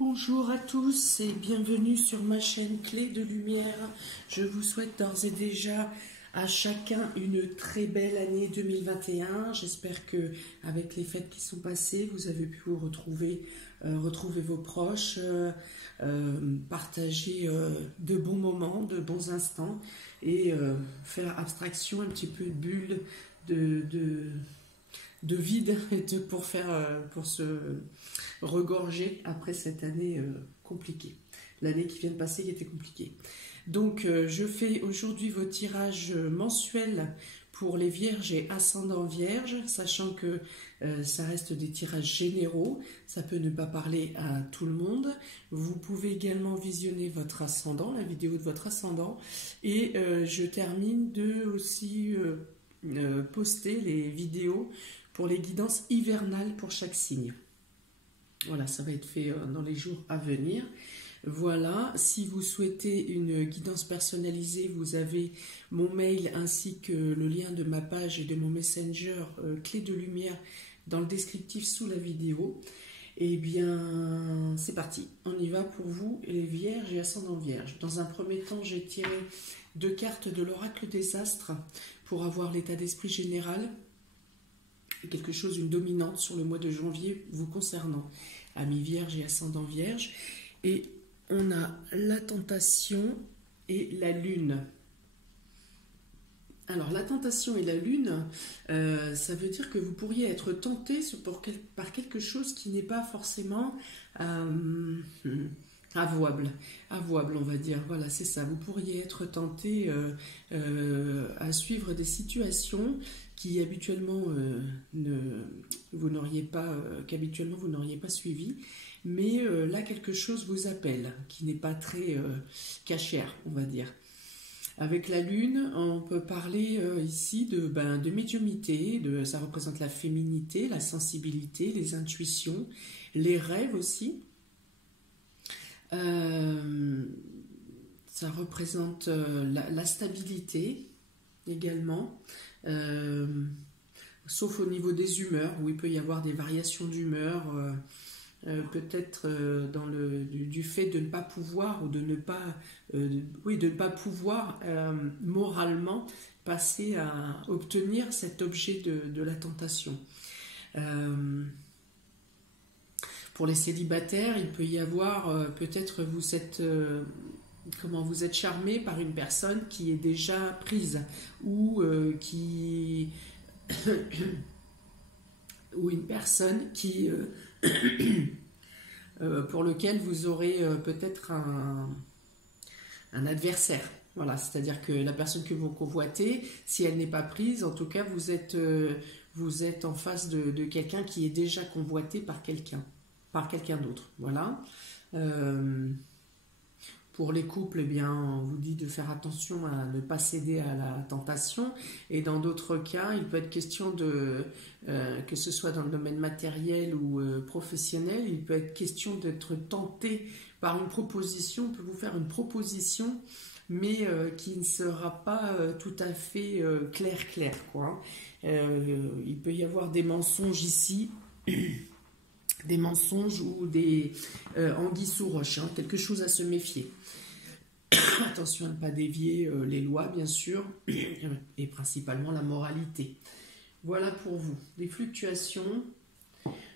Bonjour à tous et bienvenue sur ma chaîne Clé de Lumière. Je vous souhaite d'ores et déjà à chacun une très belle année 2021. J'espère que avec les fêtes qui sont passées, vous avez pu vous retrouver vos proches, partager de bons moments, de bons instants et faire abstraction un petit peu de bulle de vide pour se regorger après cette année compliquée. L'année qui vient de passer qui était compliquée. Donc je fais aujourd'hui vos tirages mensuels pour les vierges et ascendants vierges, sachant que ça reste des tirages généraux, ça peut ne pas parler à tout le monde. Vous pouvez également visionner votre ascendant, la vidéo de votre ascendant, et je termine de aussi poster les vidéos pour les guidances hivernales pour chaque signe. Voilà, ça va être fait dans les jours à venir. Voilà, si vous souhaitez une guidance personnalisée, vous avez mon mail ainsi que le lien de ma page et de mon messenger Clé de Lumière dans le descriptif sous la vidéo. Eh bien, c'est parti, on y va pour vous, les vierges et ascendants vierges. Dans un premier temps, j'ai tiré 2 cartes de l'oracle des astres pour avoir l'état d'esprit général. Quelque chose, une dominante sur le mois de janvier vous concernant, amis vierges et ascendants vierges. Et on a la tentation et la lune. Alors la tentation et la lune, ça veut dire que vous pourriez être tenté par quelque chose qui n'est pas forcément avouable, on va dire. Voilà, c'est ça. Vous pourriez être tenté à suivre des situations qui habituellement vous n'auriez pas suivi, mais là quelque chose vous appelle, qui n'est pas très cachère, on va dire. Avec la lune, on peut parler ici de médiumnité, ça représente la féminité, la sensibilité, les intuitions, les rêves aussi. Ça représente la stabilité également, sauf au niveau des humeurs, où il peut y avoir des variations d'humeur, peut-être du fait de ne pas pouvoir, ou de ne pas pouvoir moralement passer à obtenir cet objet de la tentation. Pour les célibataires, il peut y avoir peut-être vous êtes charmé par une personne qui est déjà prise ou ou une personne qui pour lequel vous aurez peut-être un adversaire. Voilà, c'est-à-dire que la personne que vous convoitez, si elle n'est pas prise, en tout cas vous êtes en face de quelqu'un qui est déjà convoité par quelqu'un d'autre. Voilà. Pour les couples, eh bien, on vous dit de faire attention à ne pas céder à la tentation. Et dans d'autres cas, il peut être question que ce soit dans le domaine matériel ou professionnel, il peut être question d'être tenté par une proposition. On peut vous faire une proposition, mais qui ne sera pas tout à fait clair, quoi. Il peut y avoir des mensonges ici. Des mensonges ou des anguilles sous roche, hein, quelque chose à se méfier. Attention à ne pas dévier les lois, bien sûr, et principalement la moralité. Voilà pour vous. Des fluctuations.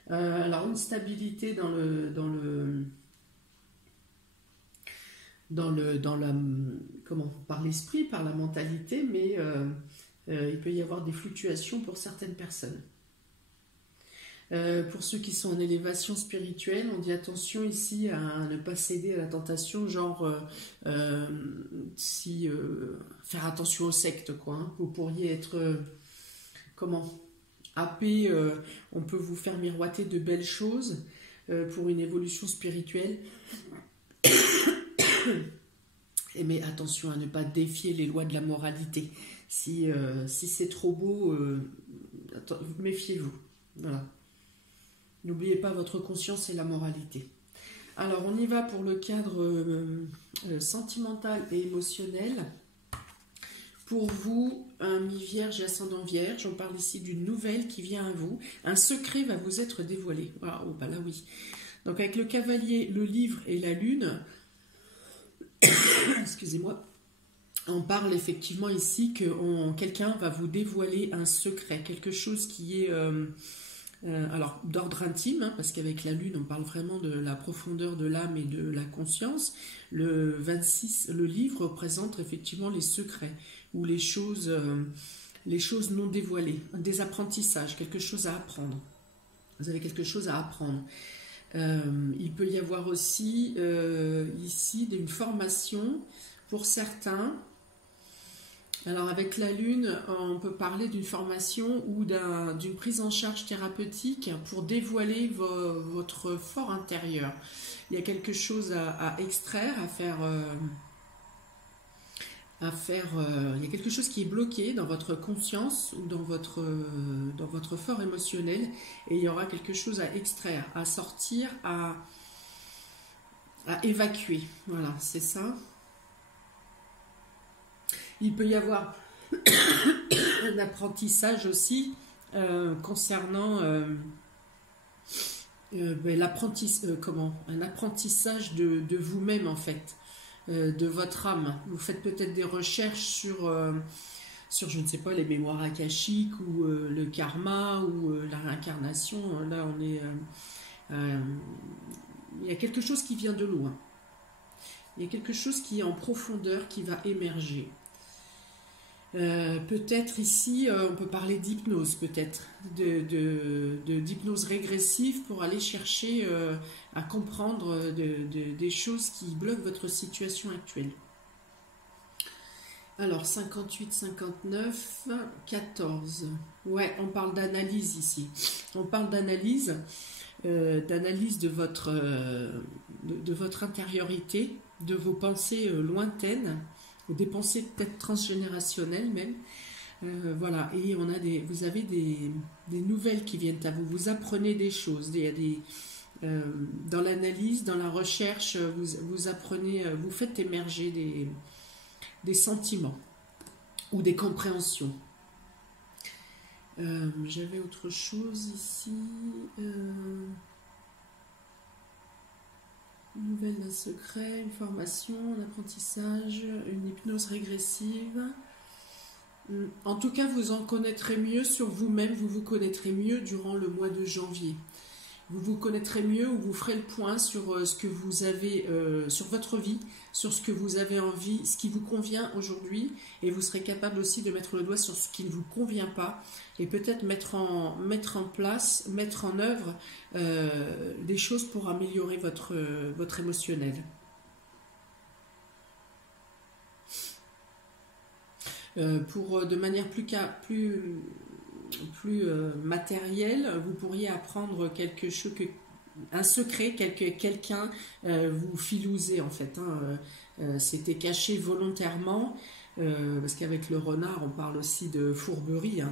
Alors, une stabilité par l'esprit, par la mentalité, mais il peut y avoir des fluctuations pour certaines personnes. Pour ceux qui sont en élévation spirituelle, on dit attention ici à ne pas céder à la tentation, genre faire attention aux sectes, quoi. Hein. Vous pourriez être happé, on peut vous faire miroiter de belles choses pour une évolution spirituelle. Mais attention à ne pas défier les lois de la moralité. Si c'est trop beau, méfiez-vous. Voilà. N'oubliez pas votre conscience et la moralité. Alors, on y va pour le cadre sentimental et émotionnel. Pour vous, mi-vierge et ascendant vierge, on parle ici d'une nouvelle qui vient à vous. Un secret va vous être dévoilé. Oh, bah là oui. Donc avec le cavalier, le livre et la lune, excusez-moi, on parle effectivement ici que quelqu'un va vous dévoiler un secret, quelque chose qui est alors d'ordre intime, hein, parce qu'avec la lune on parle vraiment de la profondeur de l'âme et de la conscience. Le 26, le livre représente effectivement les secrets ou les choses non dévoilées, des apprentissages, quelque chose à apprendre. Vous avez quelque chose à apprendre. Il peut y avoir aussi ici une formation pour certains. Alors avec la lune, on peut parler d'une formation ou d'une prise en charge thérapeutique pour dévoiler votre fort intérieur. Il y a quelque chose à extraire, à faire. Il y a quelque chose qui est bloqué dans votre conscience ou dans votre fort émotionnel, et il y aura quelque chose à extraire, à sortir, à évacuer. Voilà, c'est ça. Il peut y avoir un apprentissage aussi concernant un apprentissage de vous-même en fait, de votre âme. Vous faites peut-être des recherches sur, je ne sais pas, les mémoires akashiques ou le karma ou la réincarnation. Là, il y a quelque chose qui vient de loin. Il y a quelque chose qui est en profondeur qui va émerger. Peut-être ici, on peut parler d'hypnose, peut-être, d'hypnose régressive pour aller chercher à comprendre des choses qui bloquent votre situation actuelle. Alors, 58, 59, 14. Ouais, on parle d'analyse ici. On parle d'analyse de votre intériorité, de vos pensées lointaines, des pensées peut-être transgénérationnelles même. Voilà, et vous avez des nouvelles qui viennent à vous. Vous apprenez des choses. Dans l'analyse, dans la recherche, vous apprenez, vous faites émerger des sentiments ou des compréhensions. J'avais autre chose ici. Une nouvelle d'un secret, une formation, un apprentissage, une hypnose régressive. En tout cas, vous en connaîtrez mieux sur vous-même, vous vous connaîtrez mieux durant le mois de janvier. Vous vous connaîtrez mieux ou vous ferez le point sur ce que vous avez, sur votre vie, sur ce que vous avez envie, ce qui vous convient aujourd'hui, et vous serez capable aussi de mettre le doigt sur ce qui ne vous convient pas, et peut-être mettre en place, mettre en œuvre des choses pour améliorer votre émotionnel. De manière plus matériel, vous pourriez apprendre quelque chose, un secret, quelqu'un vous filousait en fait. C'était caché volontairement, parce qu'avec le renard, on parle aussi de fourberie,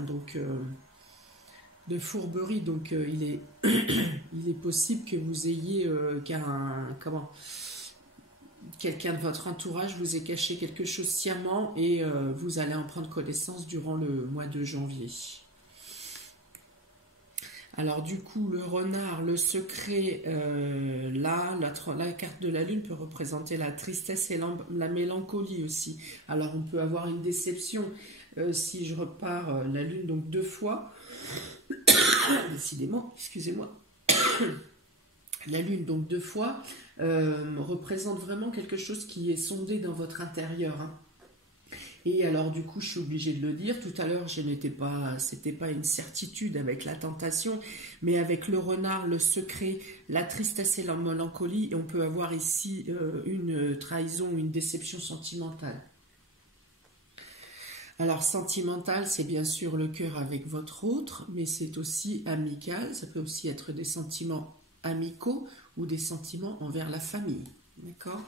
il est, il est possible que vous ayez quelqu'un de votre entourage vous ait caché quelque chose sciemment, et vous allez en prendre connaissance durant le mois de janvier. Alors du coup, le renard, le secret, la carte de la lune peut représenter la tristesse et la mélancolie aussi. Alors on peut avoir une déception si je repars la lune donc 2 fois. Décidément, excusez-moi. La lune donc 2 fois représente vraiment quelque chose qui est sondé dans votre intérieur. Et alors du coup, je suis obligée de le dire. Tout à l'heure, c'était pas une certitude avec la tentation, mais avec le renard, le secret, la tristesse et la mélancolie, et on peut avoir ici une trahison ou une déception sentimentale. Alors sentimental, c'est bien sûr le cœur avec votre autre, mais c'est aussi amical. Ça peut aussi être des sentiments amicaux ou des sentiments envers la famille. D'accord ?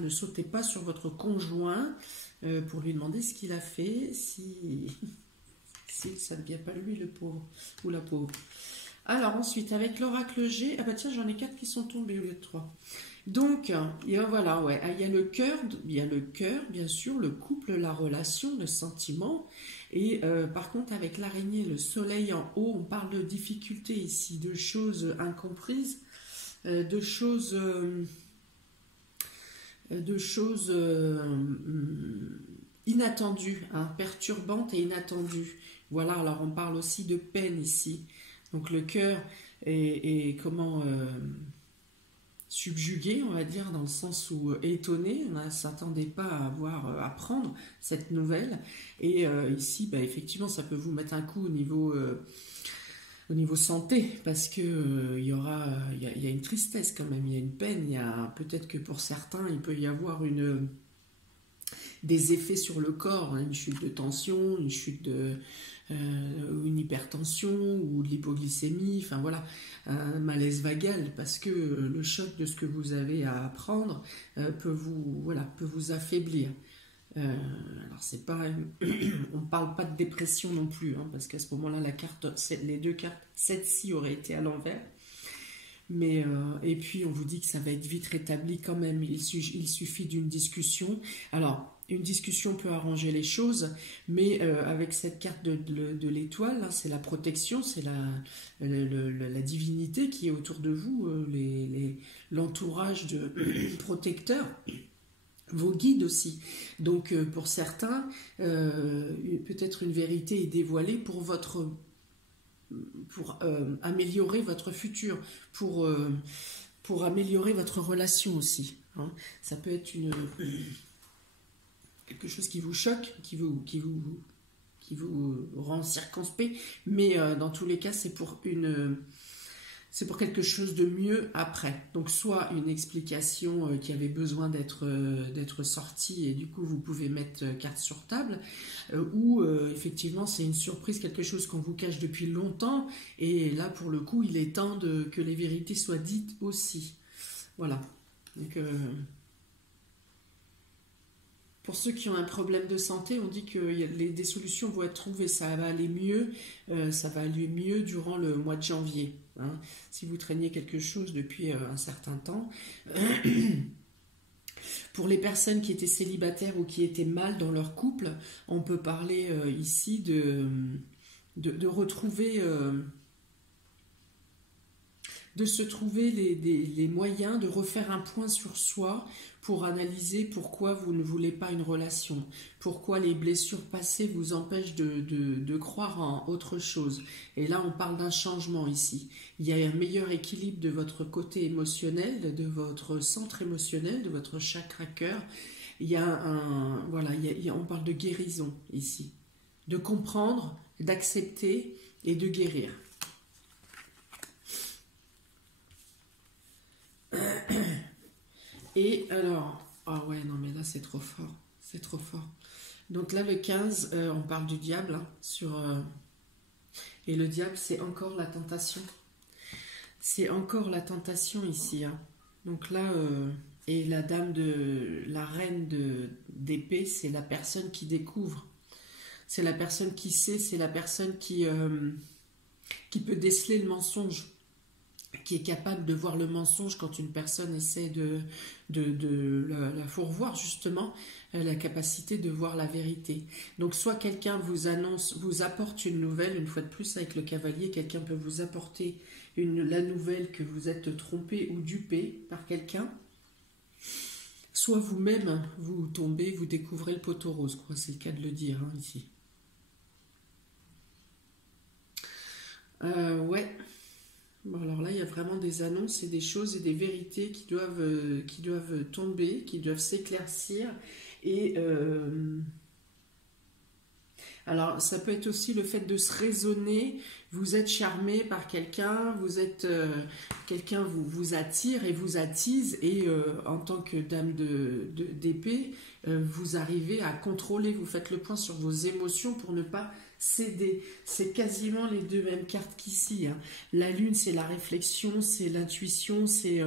Ne sautez pas sur votre conjoint pour lui demander ce qu'il a fait, si ça ne vient pas de lui, le pauvre ou la pauvre. Alors ensuite, avec l'oracle G, ah bah tiens, j'en ai 4 qui sont tombés au lieu de 3. Donc, voilà, ouais, il y a le cœur, bien sûr, le couple, la relation, le sentiment. Et par contre, avec l'araignée, le soleil en haut, on parle de difficultés ici, de choses incomprises. de choses, inattendues, hein, perturbantes et inattendues. Voilà, alors on parle aussi de peine ici. Donc le cœur est comment subjugué, on va dire, dans le sens où étonné, on ne s'attendait pas à avoir, à prendre cette nouvelle. Et ici, bah, effectivement, ça peut vous mettre un coup au niveau santé, parce que il y a une tristesse quand même, il y a une peine, il y a peut-être que pour certains, il peut y avoir des effets sur le corps, hein, une chute de tension, une chute une hypertension ou de l'hypoglycémie, enfin voilà, un malaise vagal, parce que le choc de ce que vous avez à apprendre peut vous affaiblir. Alors c'est pas, on parle pas de dépression non plus, hein, parce qu'à ce moment-là, les deux cartes, cette-ci aurait été à l'envers. Mais et puis on vous dit que ça va être vite rétabli quand même. Il suffit d'une discussion. Alors une discussion peut arranger les choses, mais avec cette carte de l'étoile, hein, c'est la protection, c'est la divinité qui est autour de vous, l'entourage de protecteurs, vos guides aussi. Donc pour certains, peut-être une vérité est dévoilée pour améliorer votre futur, pour améliorer votre relation aussi, hein. Ça peut être quelque chose qui vous choque, qui vous rend circonspect, mais dans tous les cas, c'est pour quelque chose de mieux après. Donc soit une explication qui avait besoin d'être sortie et du coup vous pouvez mettre carte sur table, ou effectivement c'est une surprise, quelque chose qu'on vous cache depuis longtemps, et là pour le coup il est temps que les vérités soient dites aussi. Voilà. Donc pour ceux qui ont un problème de santé, on dit que des solutions vont être trouvées, ça va aller mieux durant le mois de janvier, hein. Si vous traîniez quelque chose depuis un certain temps. Pour les personnes qui étaient célibataires ou qui étaient mal dans leur couple, on peut parler ici de retrouver... de se trouver les moyens de refaire un point sur soi pour analyser pourquoi vous ne voulez pas une relation, pourquoi les blessures passées vous empêchent de croire en autre chose. Et là, on parle d'un changement ici. Il y a un meilleur équilibre de votre côté émotionnel, de votre centre émotionnel, de votre chakra cœur. Il y a on parle de guérison ici, de comprendre, d'accepter et de guérir. Et alors, ah ouais, non mais là c'est trop fort, c'est trop fort. Donc là le 15, on parle du diable, hein, et le diable c'est encore la tentation. C'est encore la tentation ici, hein. Donc là, et la reine d'épée, c'est la personne qui découvre. C'est la personne qui sait, c'est la personne qui peut déceler le mensonge, qui est capable de voir le mensonge quand une personne essaie de la fourvoyer, justement, la capacité de voir la vérité. Donc soit quelqu'un vous apporte une nouvelle, une fois de plus avec le cavalier, quelqu'un peut vous apporter la nouvelle que vous êtes trompé ou dupé par quelqu'un, soit vous-même vous tombez, vous découvrez le poteau rose, quoi. C'est le cas de le dire, hein, ici. Ouais. Bon, alors là, il y a vraiment des annonces et des choses et des vérités qui doivent tomber, qui doivent s'éclaircir. Et alors, ça peut être aussi le fait de se raisonner. Vous êtes charmé par quelqu'un, quelqu'un vous attire et vous attise, et en tant que dame d'épée, vous arrivez à contrôler, vous faites le point sur vos émotions pour ne pas céder. C'est quasiment les deux mêmes cartes qu'ici, hein. La lune, c'est la réflexion, c'est l'intuition, c'est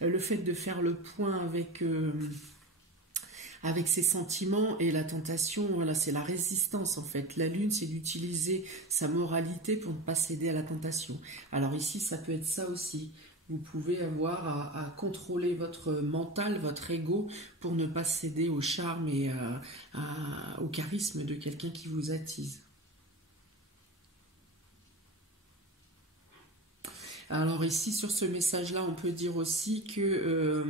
le fait de faire le point avec ses sentiments, et la tentation, voilà, c'est la résistance en fait. La lune, c'est d'utiliser sa moralité pour ne pas céder à la tentation. Alors ici, ça peut être ça aussi. Vous pouvez avoir à contrôler votre mental, votre ego, pour ne pas céder au charme et au charisme de quelqu'un qui vous attise. Alors ici, sur ce message-là, on peut dire aussi que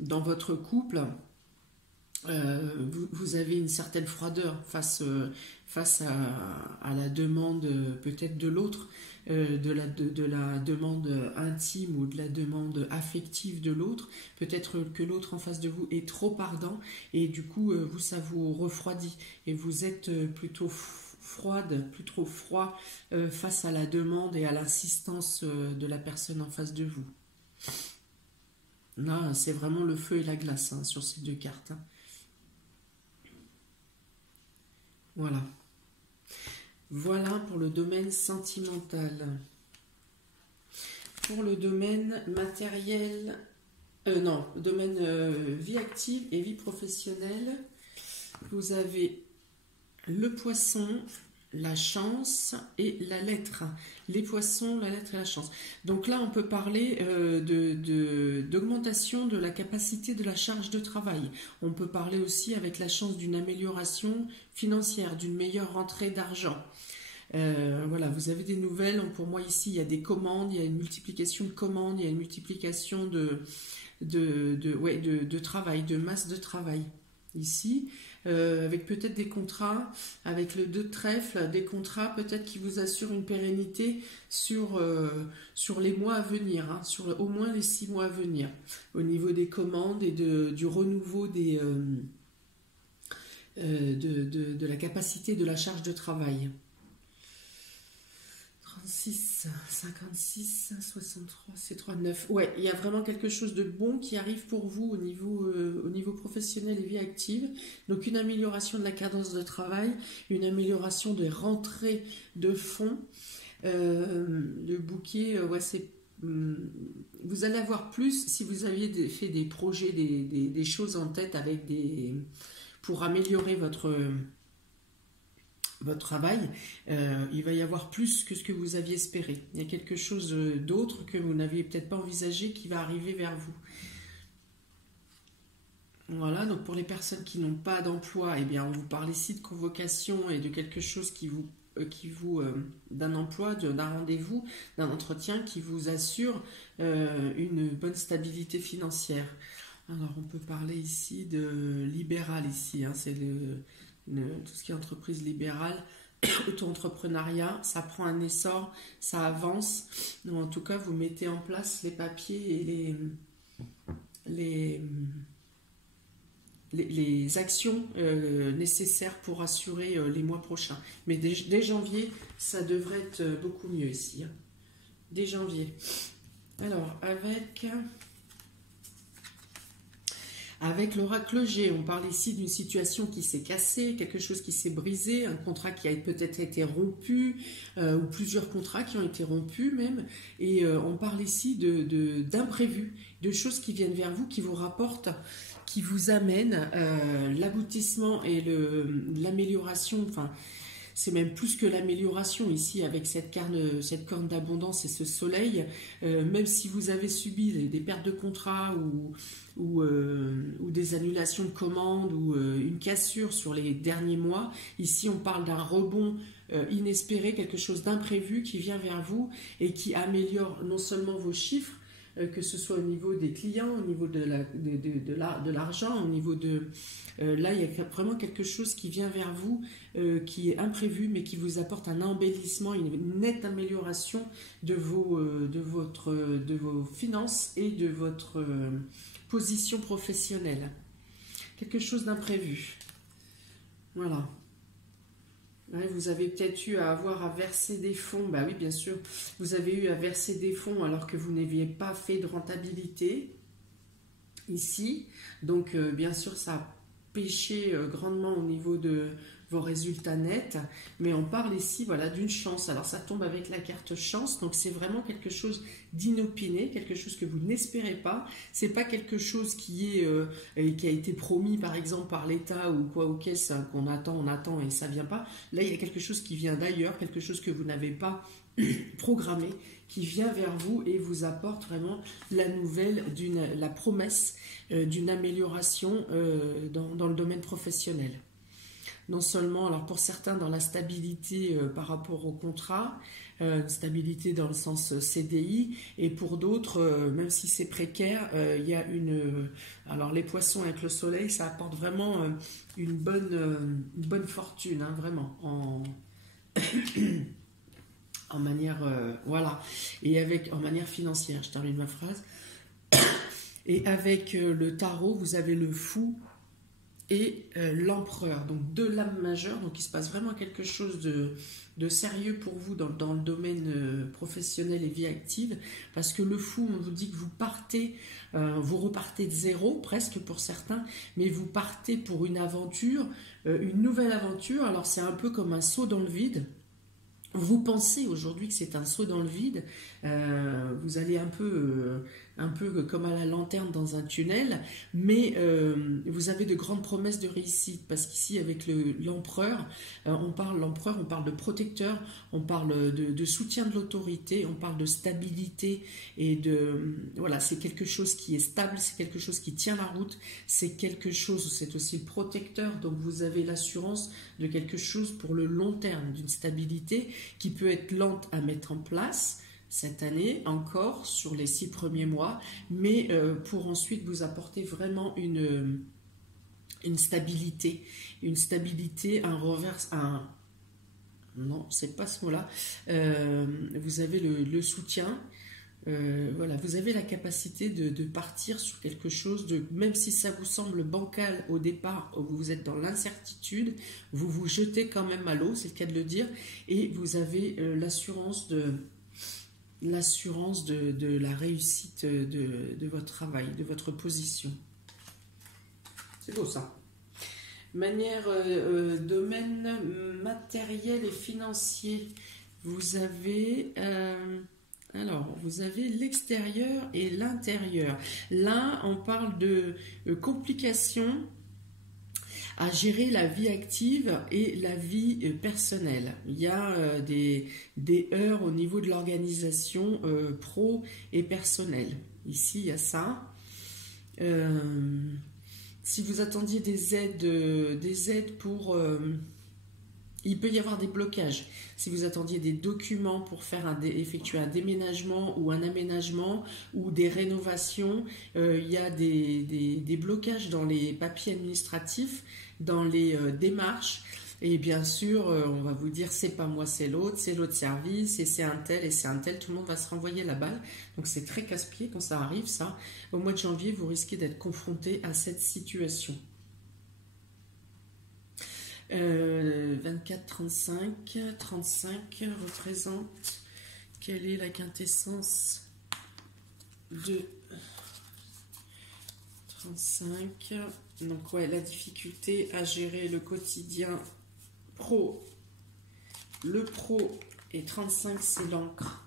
dans votre couple, vous avez une certaine froideur face à la demande peut-être de l'autre, de la demande intime ou de la demande affective de l'autre. Peut-être que l'autre en face de vous est trop ardent et du coup, ça vous refroidit et vous êtes plutôt froide, plus trop froid face à la demande et à l'insistance de la personne en face de vous. Là, c'est vraiment le feu et la glace hein, sur ces deux cartes. Hein. Voilà. Voilà pour le domaine sentimental. Pour le domaine matériel, non, le domaine vie active et vie professionnelle, vous avez le poisson, la chance et la lettre. Les poissons, la lettre et la chance. Donc là, on peut parler d'augmentation de la capacité de la charge de travail. On peut parler aussi avec la chance d'une amélioration financière, d'une meilleure rentrée d'argent. Voilà, vous avez des nouvelles. Pour moi, ici, il y a des commandes, il y a une multiplication de commandes, il y a une multiplication de travail, de masse de travail. Ici, avec peut-être des contrats, avec le 2 de trèfle, des contrats peut-être qui vous assurent une pérennité sur les mois à venir, hein, sur au moins les 6 mois à venir, au niveau des commandes et du renouveau de la capacité de la charge de travail. 36, 56, 63, c'est 39. Ouais, il y a vraiment quelque chose de bon qui arrive pour vous au niveau professionnel et vie active. Donc une amélioration de la cadence de travail, une amélioration des rentrées de fonds. Le bouquet, vous allez avoir plus si vous aviez fait des projets, des choses en tête pour améliorer votre travail, il va y avoir plus que ce que vous aviez espéré. Il y a quelque chose d'autre que vous n'aviez peut-être pas envisagé qui va arriver vers vous. Voilà, donc pour les personnes qui n'ont pas d'emploi, eh bien on vous parle ici de convocation et de quelque chose d'un emploi, d'un rendez-vous, d'un entretien qui vous assure une bonne stabilité financière. Alors on peut parler ici de libéral ici, hein, c'est tout ce qui est entreprise libérale, auto-entrepreneuriat, ça prend un essor, ça avance. Donc, en tout cas, vous mettez en place les papiers et les actions nécessaires pour assurer les mois prochains. Mais dès janvier, ça devrait être beaucoup mieux ici. Hein. Dès janvier. Alors, avec l'oracle G, on parle ici d'une situation qui s'est cassée, quelque chose qui s'est brisé, un contrat qui a peut-être été rompu, ou plusieurs contrats qui ont été rompus même. Et on parle ici d'imprévus, de choses qui viennent vers vous, qui vous rapportent, qui vous amènent l'aboutissement et l'amélioration, enfin... C'est même plus que l'amélioration ici avec cette corne d'abondance et ce soleil. Même si vous avez subi des pertes de contrat ou des annulations de commandes ou une cassure sur les derniers mois, ici on parle d'un rebond inespéré, quelque chose d'imprévu qui vient vers vous et qui améliore non seulement vos chiffres, que ce soit au niveau des clients, au niveau de l'argent, au niveau de... là, il y a vraiment quelque chose qui vient vers vous, qui est imprévu, mais qui vous apporte un embellissement, une nette amélioration de vos finances et de votre position professionnelle. Quelque chose d'imprévu. Voilà. Ouais, vous avez peut-être eu à verser des fonds. Bah oui, bien sûr. Vous avez eu à verser des fonds alors que vous n'aviez pas fait de rentabilité ici. Donc, bien sûr, ça a pêché grandement au niveau de vos résultats nets. Mais on parle ici, voilà, d'une chance. Alors, ça tombe avec la carte chance. Donc, c'est vraiment quelque chose d'inopiné, quelque chose que vous n'espérez pas. C'est pas quelque chose qui a été promis, par exemple, par l'État ou quoi ou qu'est-ce qu'on attend et ça vient pas. Là, il y a quelque chose qui vient d'ailleurs, quelque chose que vous n'avez pas programmé, qui vient vers vous et vous apporte vraiment la nouvelle, la promesse d'une amélioration dans le domaine professionnel. non seulement, alors pour certains, dans la stabilité par rapport au contrat, stabilité dans le sens CDI, et pour d'autres, même si c'est précaire, il y a alors les poissons avec le soleil, ça apporte vraiment une bonne fortune, hein, vraiment, en manière, voilà, et en manière financière, je termine ma phrase. Et avec le tarot, vous avez le fou et l'empereur, donc deux lames majeures, donc il se passe vraiment quelque chose de sérieux pour vous dans le domaine professionnel et vie active, parce que le fou, on vous dit que vous repartez de zéro, presque pour certains, mais vous partez pour une aventure, une nouvelle aventure, alors c'est un peu comme un saut dans le vide. Vous pensez aujourd'hui que c'est un saut dans le vide, vous allez un peu comme à la lanterne dans un tunnel, mais vous avez de grandes promesses de réussite, parce qu'ici avec l'empereur, on parle de protecteur, on parle de soutien de l'autorité, on parle de stabilité, et voilà, c'est quelque chose qui est stable, c'est quelque chose qui tient la route, c'est aussi le protecteur, donc vous avez l'assurance de quelque chose pour le long terme, d'une stabilité qui peut être lente à mettre en place cette année encore sur les 6 premiers mois, mais pour ensuite vous apporter vraiment une stabilité, non, c'est pas ce mot-là. Vous avez le soutien. Voilà, vous avez la capacité de partir sur quelque chose, même si ça vous semble bancal au départ, où vous êtes dans l'incertitude, vous vous jetez quand même à l'eau, c'est le cas de le dire, et vous avez l'assurance de la réussite de votre travail, de votre position. C'est beau ça. Domaine matériel et financier, vous avez l'extérieur et l'intérieur. Là, on parle de complications à gérer la vie active et la vie personnelle. Il y a des heurts au niveau de l'organisation pro et personnelle. Ici, il y a ça. Si vous attendiez des aides pour... il peut y avoir des blocages. Si vous attendiez des documents pour effectuer un déménagement ou un aménagement ou des rénovations, il y a des blocages dans les papiers administratifs, dans les démarches. Et bien sûr, on va vous dire c'est pas moi, c'est l'autre service, et c'est un tel, tout le monde va se renvoyer la balle. Donc c'est très casse-pied quand ça arrive, ça. Au mois de janvier, vous risquez d'être confronté à cette situation. 24, 35 représente, quelle est la quintessence de 35? Donc ouais, la difficulté à gérer le quotidien pro, le pro, et 35 c'est l'encre.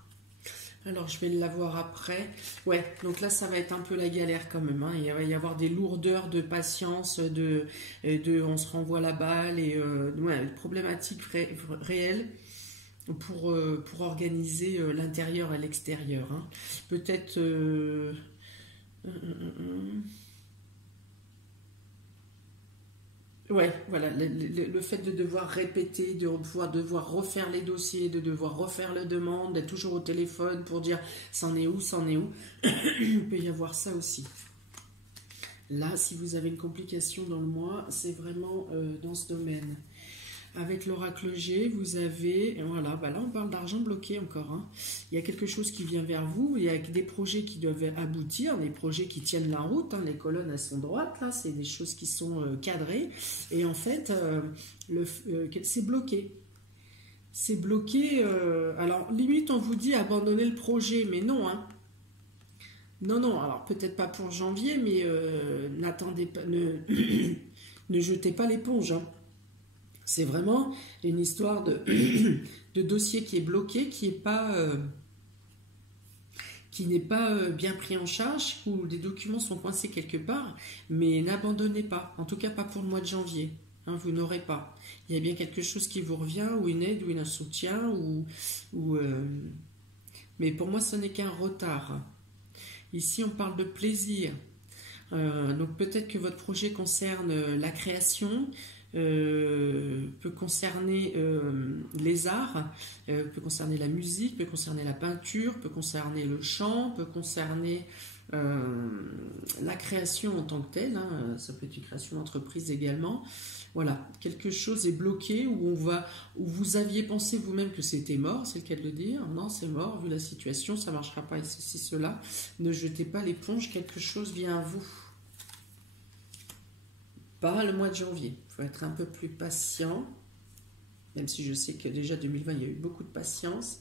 Alors je vais l'avoir après. Ouais, donc là ça va être un peu la galère quand même, hein. Il va y avoir des lourdeurs de patience, on se renvoie la balle, et problématiques réelles pour organiser l'intérieur et l'extérieur, hein. Peut-être... Ouais, voilà, le fait de devoir répéter, de devoir refaire les dossiers, de devoir refaire la demande, d'être toujours au téléphone pour dire c'en est où. Il peut y avoir ça aussi. Là, si vous avez une complication dans le mois, c'est vraiment dans ce domaine. Avec l'oracle G, vous avez, voilà, là on parle d'argent bloqué encore, hein. Il y a quelque chose qui vient vers vous, il y a des projets qui doivent aboutir, des projets qui tiennent la route, hein. Les colonnes elles sont droites, là, c'est des choses qui sont cadrées, et en fait, c'est bloqué. C'est bloqué, alors limite on vous dit abandonner le projet, mais non, hein. Non, alors peut-être pas pour janvier, mais n'attendez pas, ne jetez pas l'éponge, hein. C'est vraiment une histoire de dossier qui est bloqué, qui n'est pas bien pris en charge, où des documents sont coincés quelque part, mais n'abandonnez pas, en tout cas pas pour le mois de janvier, hein, vous n'aurez pas. Il y a bien quelque chose qui vous revient, ou une aide, ou un soutien, mais pour moi ce n'est qu'un retard. Ici on parle de plaisir, donc peut-être que votre projet concerne la création, peut concerner les arts, peut concerner la musique, peut concerner la peinture, peut concerner le chant, peut concerner la création en tant que telle, hein, ça peut être une création d'entreprise également. Voilà, quelque chose est bloqué où vous aviez pensé vous-même que c'était mort, c'est le cas de le dire. Non, c'est mort, vu la situation, ça ne marchera pas, et ceci, cela. Ne jetez pas l'éponge, quelque chose vient à vous. Pas le mois de janvier, il faut être un peu plus patient, même si je sais que déjà 2020, il y a eu beaucoup de patience.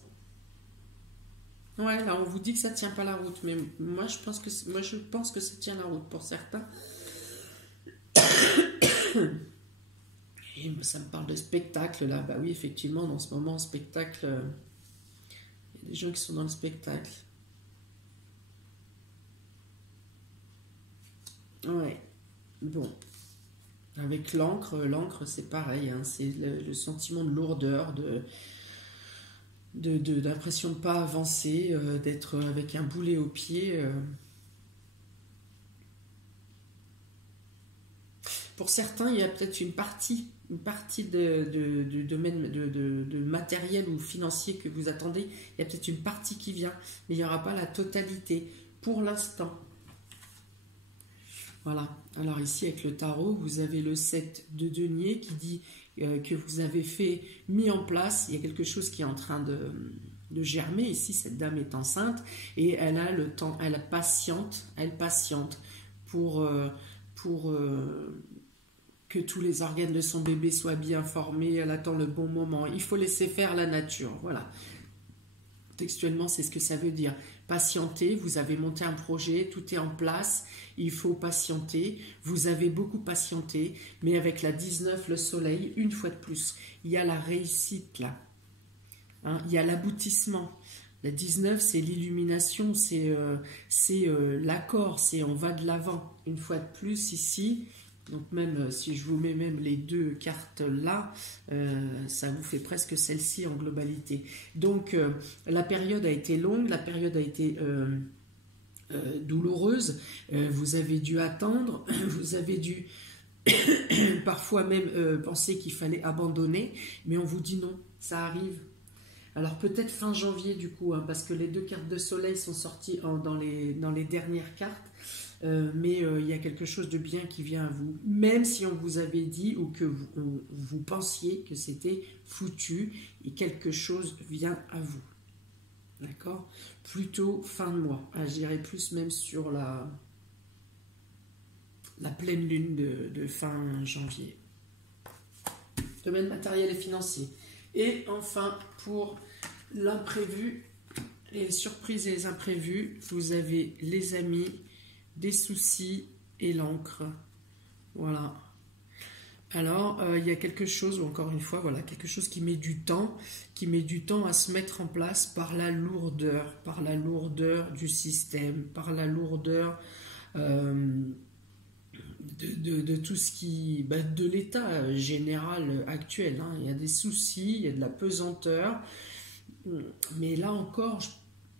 Ouais, là, on vous dit que ça ne tient pas la route, mais moi, je pense que ça tient la route pour certains. Et ça me parle de spectacle, là. Bah oui, effectivement, dans ce moment, spectacle, il y a des gens qui sont dans le spectacle. Ouais, bon. Avec l'encre, c'est pareil, hein, c'est le sentiment de lourdeur, d'impression de ne pas avancer, d'être avec un boulet au pied. Pour certains, il y a peut-être une partie de domaine de matériel ou financier que vous attendez. Il y a peut-être une partie qui vient, mais il n'y aura pas la totalité pour l'instant. Voilà. Alors ici, avec le tarot, vous avez le 7 de denier qui dit que vous avez mis en place, il y a quelque chose qui est en train de germer. Ici, cette dame est enceinte et elle a le temps, elle patiente pour que tous les organes de son bébé soient bien formés. Elle attend le bon moment. Il faut laisser faire la nature. Voilà. Textuellement, c'est ce que ça veut dire. Patienter, vous avez monté un projet, tout est en place, il faut patienter. Vous avez beaucoup patienté, mais avec la 19, le soleil, une fois de plus, il y a la réussite là. Hein, il y a l'aboutissement. La 19, c'est l'illumination, c'est l'accord, c'est on va de l'avant. Une fois de plus, ici, donc même si je vous mets même les deux cartes là, ça vous fait presque celle-ci en globalité. Donc la période a été longue, la période a été douloureuse, vous avez dû attendre, vous avez dû parfois même penser qu'il fallait abandonner, mais on vous dit non, ça arrive. Alors peut-être fin janvier du coup, hein, parce que les deux cartes de soleil sont sorties dans les dernières cartes. Mais il y a quelque chose de bien qui vient à vous, même si on vous avait dit ou que vous pensiez que c'était foutu, et quelque chose vient à vous. D'accord? Plutôt fin de mois. Je dirais plus même sur la pleine lune de fin janvier. Domaine matériel et financier. Et enfin, pour l'imprévu, les surprises et les imprévus, vous avez les amis, des soucis et l'encre. Voilà. Alors, il y a quelque chose, encore une fois, voilà, quelque chose qui met du temps à se mettre en place par la lourdeur du système, par la lourdeur de tout ce qui... de l'état général actuel. Hein. Il y a des soucis, il y a de la pesanteur, mais là encore,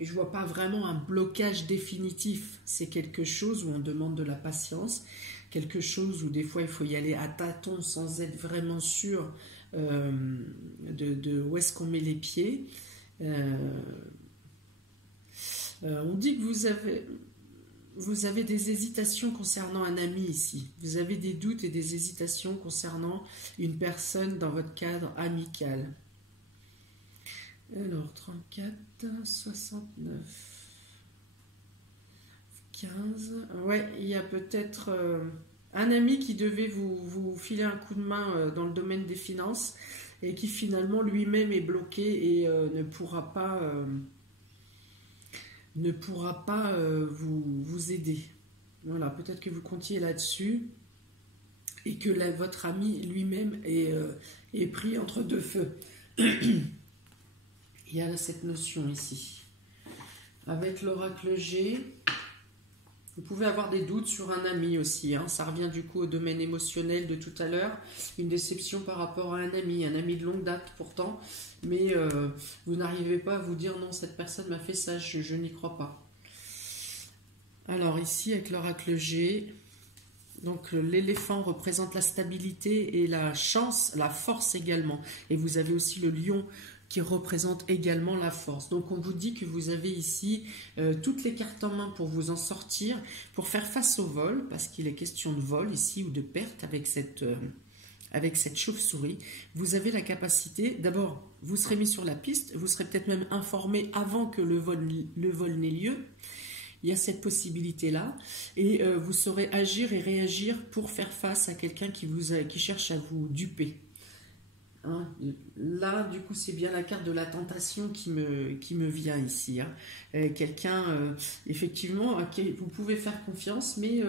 je vois pas vraiment un blocage définitif. C'est quelque chose où on demande de la patience, quelque chose où des fois il faut y aller à tâtons sans être vraiment sûr de où est-ce qu'on met les pieds. On dit que vous avez des hésitations concernant un ami ici. Vous avez des doutes et des hésitations concernant une personne dans votre cadre amical. Alors, 34, 69, 15... Ouais, il y a peut-être un ami qui devait vous filer un coup de main dans le domaine des finances et qui finalement lui-même est bloqué et ne pourra pas vous aider. Voilà, peut-être que vous comptiez là-dessus et que votre ami lui-même est pris entre deux feux. Il y a cette notion ici. Avec l'oracle G, vous pouvez avoir des doutes sur un ami aussi. Hein. Ça revient du coup au domaine émotionnel de tout à l'heure. Une déception par rapport à un ami de longue date pourtant. Mais vous n'arrivez pas à vous dire non, cette personne m'a fait ça, je n'y crois pas. Alors ici, avec l'oracle G, Donc l'éléphant représente la stabilité et la chance, la force également. Et vous avez aussi le lion qui représente également la force. Donc on vous dit que vous avez ici toutes les cartes en main pour vous en sortir, pour faire face au vol, parce qu'il est question de vol ici ou de perte avec cette chauve-souris. Vous avez la capacité, d'abord vous serez mis sur la piste, vous serez peut-être même informé avant que le vol n'ait lieu. Il y a cette possibilité-là et vous saurez agir et réagir pour faire face à quelqu'un qui cherche à vous duper. Hein, là, du coup, c'est bien la carte de la tentation qui me vient ici. Hein. Quelqu'un, effectivement, à qui vous pouvez faire confiance, mais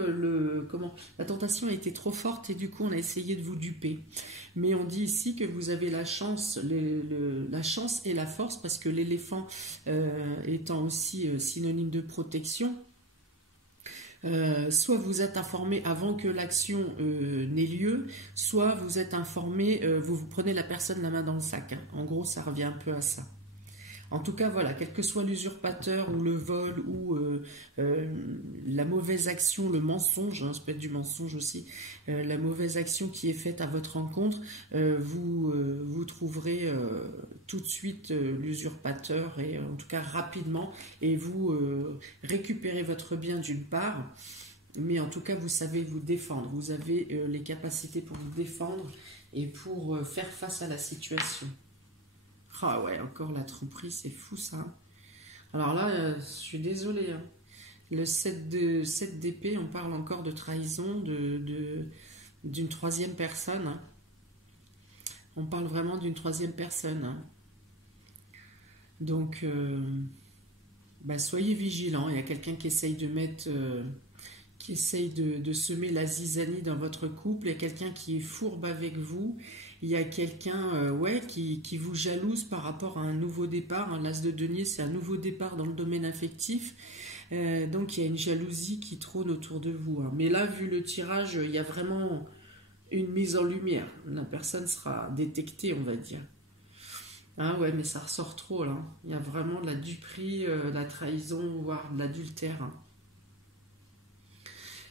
la tentation a été trop forte et du coup, on a essayé de vous duper. Mais on dit ici que vous avez la chance, la chance et la force, parce que l'éléphant étant aussi synonyme de protection. Soit vous êtes informé avant que l'action n'ait lieu, soit vous êtes informé, vous prenez la personne la main dans le sac. Hein. En gros, ça revient un peu à ça. En tout cas, voilà, quel que soit l'usurpateur ou le vol ou la mauvaise action, le mensonge, hein, ça peut être du mensonge aussi, la mauvaise action qui est faite à votre rencontre, vous trouverez tout de suite l'usurpateur et en tout cas rapidement et vous récupérez votre bien d'une part, mais en tout cas vous savez vous défendre, vous avez les capacités pour vous défendre et pour faire face à la situation. Ah ouais, encore la tromperie, c'est fou ça. Alors là, je suis désolée. Hein. Le 7 d'épée, on parle encore de trahison d'une troisième personne. Hein. On parle vraiment d'une troisième personne. Hein. Donc, soyez vigilants. Il y a quelqu'un qui essaye de mettre... qui essaye de semer la zizanie dans votre couple. Il y a quelqu'un qui est fourbe avec vous. Il y a quelqu'un qui vous jalouse par rapport à un nouveau départ. Hein, l'as de denier, c'est un nouveau départ dans le domaine affectif. Donc, il y a une jalousie qui trône autour de vous. Hein. Mais là, vu le tirage, il y a vraiment une mise en lumière. La personne sera détectée, on va dire. Ah ouais, mais ça ressort trop, là. Il y a vraiment de la duperie, de la trahison, voire de l'adultère. Hein.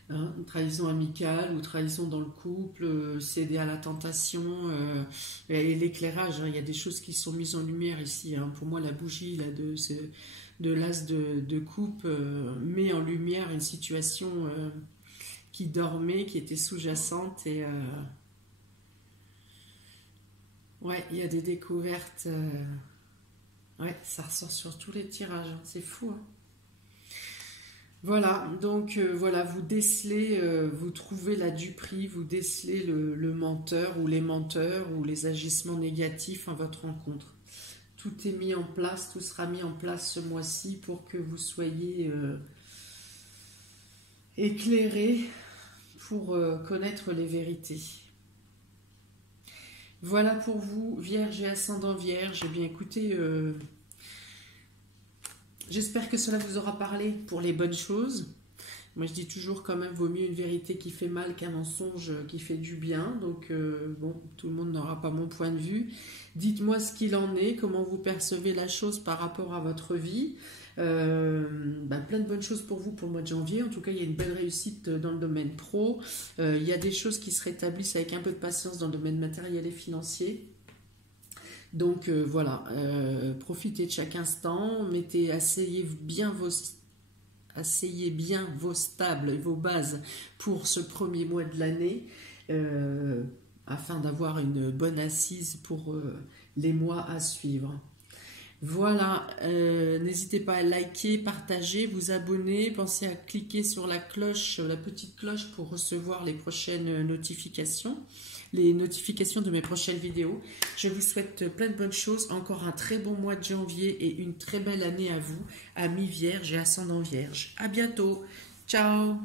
Hein, trahison amicale ou trahison dans le couple, céder à la tentation et l'éclairage, hein, il y a des choses qui sont mises en lumière ici. Hein. Pour moi, la bougie là, de l'as de coupe met en lumière une situation qui dormait, qui était sous-jacente et ouais, il y a des découvertes. Ouais, ça ressort sur tous les tirages, hein. C'est fou. Hein. Voilà, donc voilà, vous décelez, vous trouvez la duperie, vous décelez le menteur ou les menteurs ou les agissements négatifs à votre rencontre. Tout est mis en place, tout sera mis en place ce mois-ci pour que vous soyez éclairés pour connaître les vérités. Voilà pour vous, Vierge et ascendant Vierge. Eh bien écoutez... J'espère que cela vous aura parlé pour les bonnes choses. Moi, je dis toujours quand même, vaut mieux une vérité qui fait mal qu'un mensonge qui fait du bien. Donc, bon, tout le monde n'aura pas mon point de vue. Dites-moi ce qu'il en est, comment vous percevez la chose par rapport à votre vie. Plein de bonnes choses pour vous pour le mois de janvier. En tout cas, il y a une belle réussite dans le domaine pro. Il y a des choses qui se rétablissent avec un peu de patience dans le domaine matériel et financier. Donc voilà, profitez de chaque instant, asseyez bien vos stables et vos bases pour ce premier mois de l'année afin d'avoir une bonne assise pour les mois à suivre. Voilà, n'hésitez pas à liker, partager, vous abonner, pensez à cliquer sur la cloche, la petite cloche pour recevoir les prochaines notifications. Les notifications de mes prochaines vidéos. Je vous souhaite plein de bonnes choses, encore un très bon mois de janvier et une très belle année à vous, amis Vierge et ascendant Vierge. À bientôt, ciao.